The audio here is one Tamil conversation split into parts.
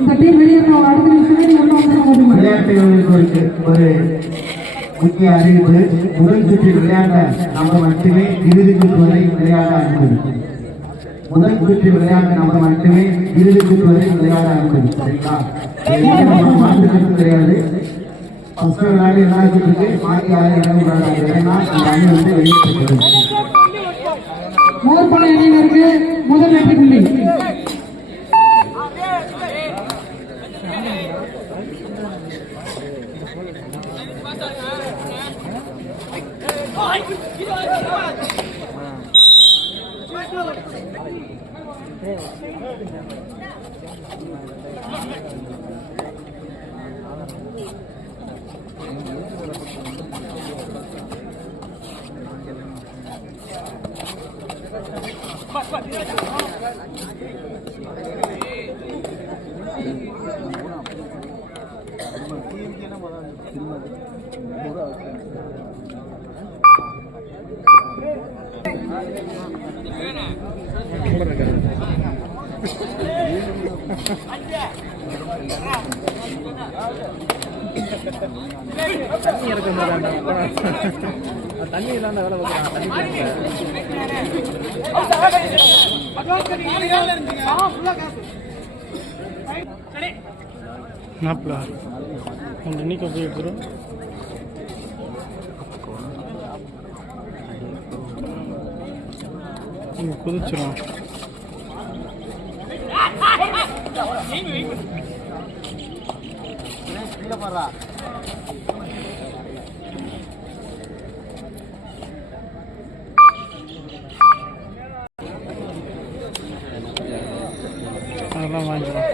இந்த டீம் வெளியேறணும். அடுத்த நிமிஷமே விளையாட்டு வீரர்களுக்கு ஒரு முக்கிய அறிவிப்பு. முதல் சுற்றில் விளையாட நபர் மட்டுமே இறுதி சுற்று வரை விளையாட அனுமதி. முதல் சுற்றில் விளையாட நபர் மட்டுமே இறுதி சுற்று வரை விளையாட அனுமதி. சரிங்களா? மாற்றுக்கிறது கிடையாது. ஃபர்ஸ்ட் விளையாடு எல்லா சுற்றுக்கு மாற்றி இடம் ஏன்னா அந்த அணி வந்து வெளியேற்றது. மோர்பனை அணியினருக்கு முதல் வெற்றி புள்ளி. தண்ணி இல்லாத வேலை நாப்பில் உங்கள் இன்னைக்கு போய் எடுத்துரும். நீங்கள் குதிச்சிடும். அதெல்லாம் வாங்கிக்கலாம்.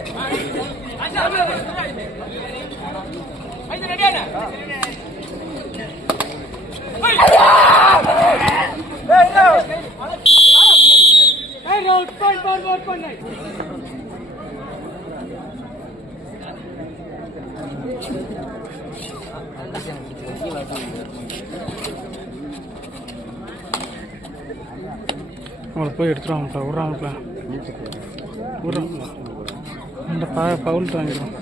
அவங்களை போய் எடுத்துருவாங்கப்பா. விட்றாங்கப்பா விட்றாங்களா இந்த பவுல்ட்டு வாங்கிடுவோம்.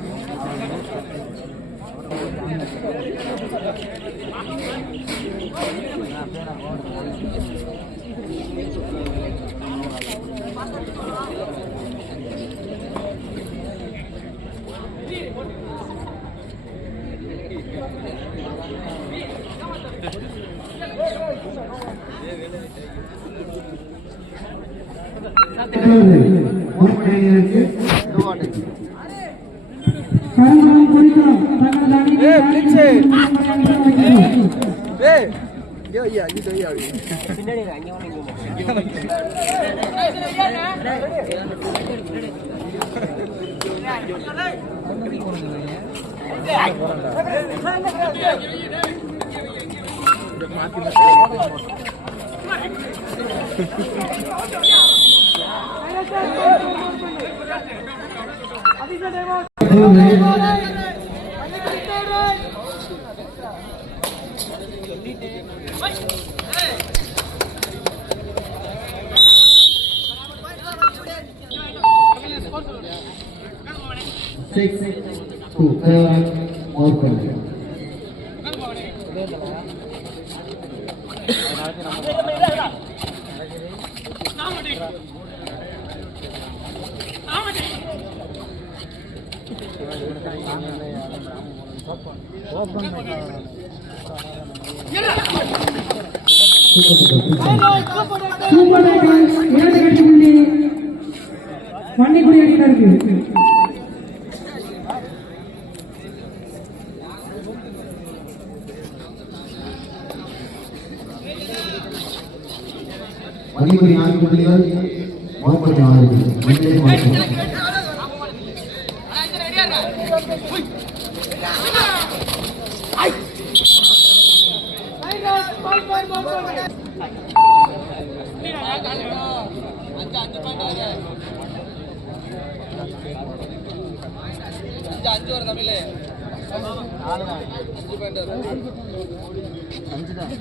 வண்டிக்குடி அணியினருக்கு மணிபுரி 4 புள்ளிகள், மோப்படி 6.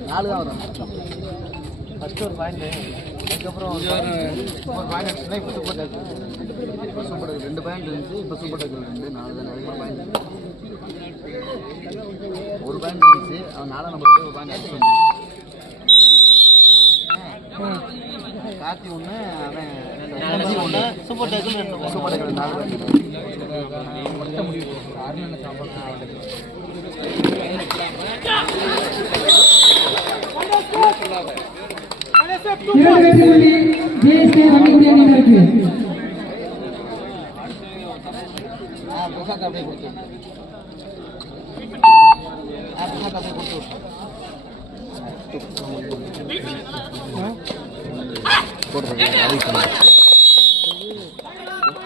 நாலு தான் வரும். ஃபர்ஸ்ட் ஒரு பாயிண்ட், அதுக்கப்புறம் ஒரு பாயிண்ட் போட்டாச்சு. இப்போ சூப்பர் டக்கு 2 பாயிண்ட் இருந்துச்சு. இப்போ சூப்பர் டக்கு 2 4 தானே அதிகமாக பாயிண்ட் ஒரு பாயிண்ட் இருந்துச்சு. அவன் 4ஆம் நம்பர் போய் ஒரு பாயிண்ட் அடிச்சு வந்தான். கார்த்தி ஒன்று அவன் சூப்பர் டக்கு 4 பாயிண்ட். இரண்டு வெற்றி புள்ளி ஜேஎஸ்கே வண்டிக்குடி அணியினருக்கு. பிரசாத் அப்படியே கொடுத்து பிரசாத் அப்படியே கொடுத்து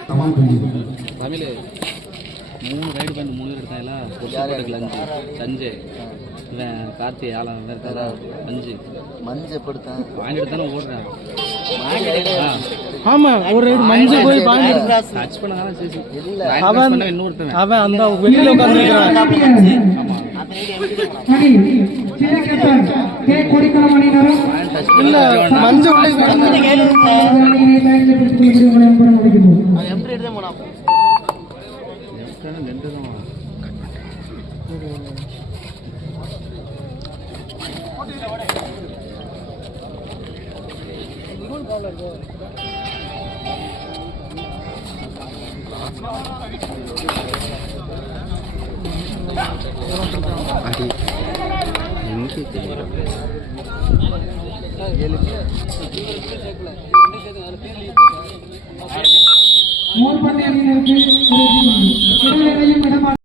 சவால் பண்ணி தமிழ் 3 ரைடு பண்ணி 3 எடுத்தாங்களா லஞ்சு சஞ்சய் இவன் கார்த்தி ஆளாம் இருக்காரா 5 மஞ்சள் எப்படித்தான் பாயிண்ட் எடுத்தானே ஓடுறேன். ஆமா ஒரு ரைடு மஞ்சள் போய் பாயிண்ட் டச் பண்ணாதான் சரி. அவன் இன்னொருத்தன் அவன் அந்த வெளியில உட்காந்துருக்கிறான். அணி சின்ன கேப்டன் கே கொடிக்குளம் அணியினரும் இல்ல மஞ்சள் உள்ளே அணியினை லைனில் பிடித்துக் கொள்ளும்படி உங்களை அன்புடன் அழைக்கின்றோம். அவன் எப்படி எடுத்தே போனான். ரெண்டு தான் எனக்கு தெரியல. மோர் பண்ணை அணியினருக்கு ஒரு வெற்றி புள்ளி. இடைவேளையும் இடமாற்றம்